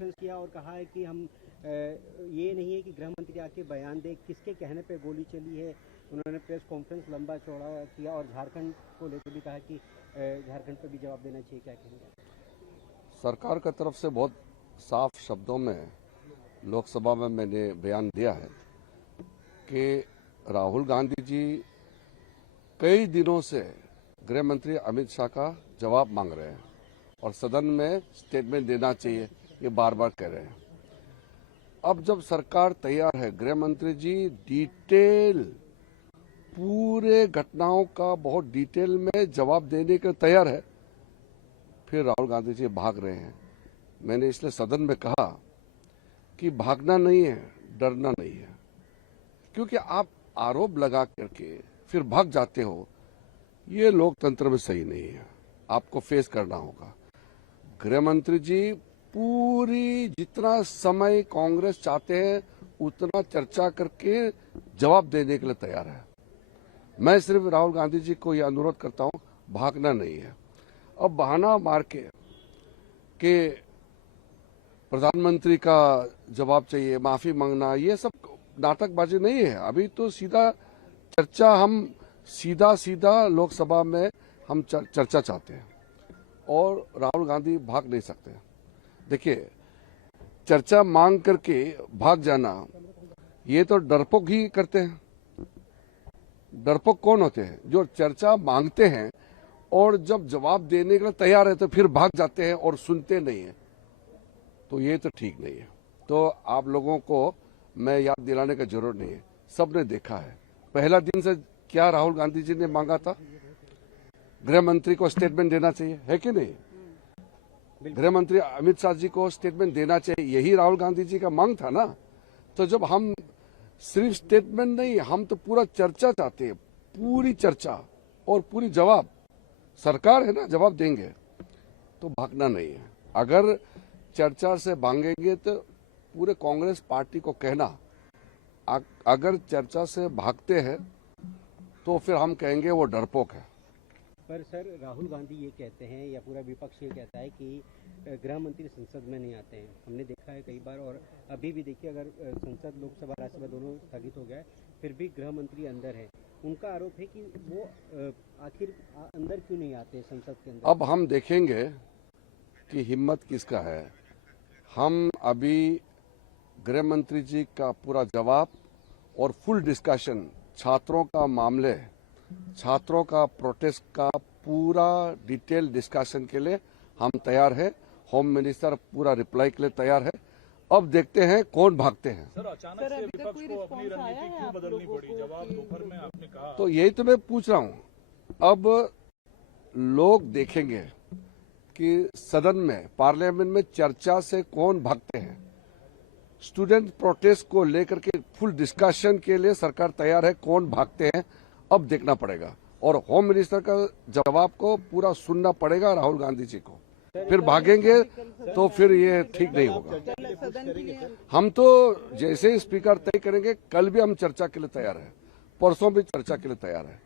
Conference किया और कहा है कि हम ये नहीं है कि गृह मंत्री आके बयान दे किसके कहने पे गोली चली है। उन्होंने प्रेस कॉन्फ्रेंस लंबा चौड़ा किया और झारखंड को लेकर भी कहा कि झारखंड पे भी जवाब देना चाहिए। क्या कहेंगे? सरकार की तरफ से बहुत साफ शब्दों में लोकसभा में मैंने बयान दिया है कि राहुल गांधी जी कई दिनों से गृह मंत्री अमित शाह का जवाब मांग रहे हैं और सदन में स्टेटमेंट देना चाहिए, ये बार बार कह रहे हैं। अब जब सरकार तैयार है, गृह मंत्री जी डिटेल पूरे घटनाओं का बहुत डिटेल में जवाब देने के तैयार है, फिर राहुल गांधी जी भाग रहे हैं। मैंने इसलिए सदन में कहा कि भागना नहीं है, डरना नहीं है, क्योंकि आप आरोप लगा करके फिर भाग जाते हो, ये लोकतंत्र में सही नहीं है। आपको फेस करना होगा। गृह मंत्री जी पूरी जितना समय कांग्रेस चाहते हैं उतना चर्चा करके जवाब देने के लिए तैयार है। मैं सिर्फ राहुल गांधी जी को यह अनुरोध करता हूं, भागना नहीं है। अब बहाना मार के प्रधानमंत्री का जवाब चाहिए, माफी मांगना, ये सब नाटकबाजी नहीं है। अभी तो सीधा चर्चा, हम सीधा लोकसभा में हम चर्चा चाहते हैं और राहुल गांधी भाग नहीं सकते। देखिए, चर्चा मांग करके भाग जाना, ये तो डरपोक ही करते हैं। डरपोक कौन होते हैं? जो चर्चा मांगते हैं और जब जवाब देने के लिए तैयार है तो फिर भाग जाते हैं और सुनते नहीं है। तो ये तो ठीक नहीं है। तो आप लोगों को मैं याद दिलाने की जरूरत नहीं है, सबने देखा है। पहला दिन से क्या राहुल गांधी जी ने मांगा था? गृह मंत्री को स्टेटमेंट देना चाहिए, है कि नहीं? गृह मंत्री अमित शाह जी को स्टेटमेंट देना चाहिए, यही राहुल गांधी जी का मांग था ना। तो जब हम सिर्फ स्टेटमेंट नहीं, हम तो पूरा चर्चा चाहते हैं, पूरी चर्चा और पूरी जवाब। सरकार है ना, जवाब देंगे, तो भागना नहीं है। अगर चर्चा से भागेंगे तो पूरे कांग्रेस पार्टी को कहना, अगर चर्चा से भागते हैं तो फिर हम कहेंगे वो डरपोक है। पर सर, राहुल गांधी ये कहते हैं या पूरा विपक्ष ये कहता है कि गृह मंत्री संसद में नहीं आते हैं। हमने देखा है कई बार, और अभी भी देखिए, अगर संसद, लोकसभा, राज्यसभा दोनों स्थगित हो गया फिर भी गृह मंत्री अंदर है। उनका आरोप है कि वो आखिर अंदर क्यों नहीं आते संसद के अंदर। अब हम देखेंगे कि हिम्मत किसका है। हम अभी गृह मंत्री जी का पूरा जवाब और फुल डिस्कशन, छात्रों का मामले, छात्रों का प्रोटेस्ट का पूरा डिटेल डिस्कशन के लिए हम तैयार है। होम मिनिस्टर पूरा रिप्लाई के लिए तैयार है। अब देखते हैं कौन भागते हैं। सर, अचानक से विपक्ष को अपनी रणनीति क्यों बदलनी पड़ी? जवाब दोपहर में आपने कहा। तो यही तो मैं पूछ रहा हूं। अब लोग देखेंगे कि सदन में, पार्लियामेंट में चर्चा से कौन भागते हैं। स्टूडेंट प्रोटेस्ट को लेकर के फुल डिस्कशन के लिए सरकार तैयार है, कौन भागते हैं अब देखना पड़ेगा। और होम मिनिस्टर का जवाब को पूरा सुनना पड़ेगा राहुल गांधी जी को। फिर भागेंगे तो फिर ये ठीक नहीं होगा। हम तो जैसे ही स्पीकर तय करेंगे, कल भी हम चर्चा के लिए तैयार है, परसों भी चर्चा के लिए तैयार है।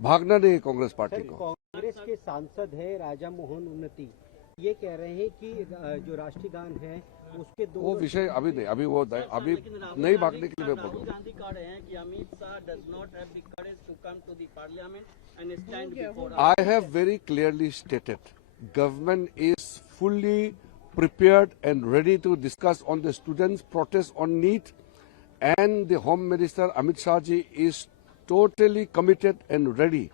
भागना नहीं कांग्रेस पार्टी को। कांग्रेस के सांसद है राजा मोहन उन्नति, ये कह रहे हैं कि जो राष्ट्रीय गान है उसके दो, वो विषय अभी नहीं, अभी वो अभी नहीं भागने के लिए मैं बोल रहा हूँ। गांधी कह रहे हैं कि Amit Shah does not have the courage to come to the parliament and stand before us. I have very clearly stated, government is fully prepared and ready to discuss on the students' protest on NEET, and the Home Minister Amit Shah ji is totally committed and ready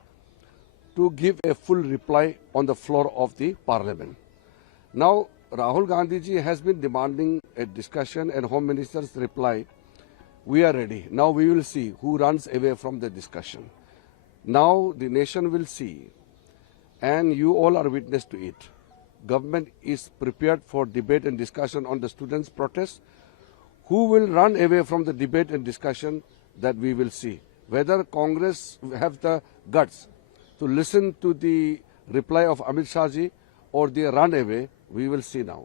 to give a full reply on the floor of the Parliament. Now, Rahul Gandhi ji has been demanding a discussion and Home Minister's reply. We are ready. Now we will see who runs away from the discussion. Now the nation will see, and you all are witness to it. Government is prepared for debate and discussion on the students' protest. Who will run away from the debate and discussion, that we will see. Whether Congress have the guts to listen to the reply of Amit Shah ji or they run away, we will see now.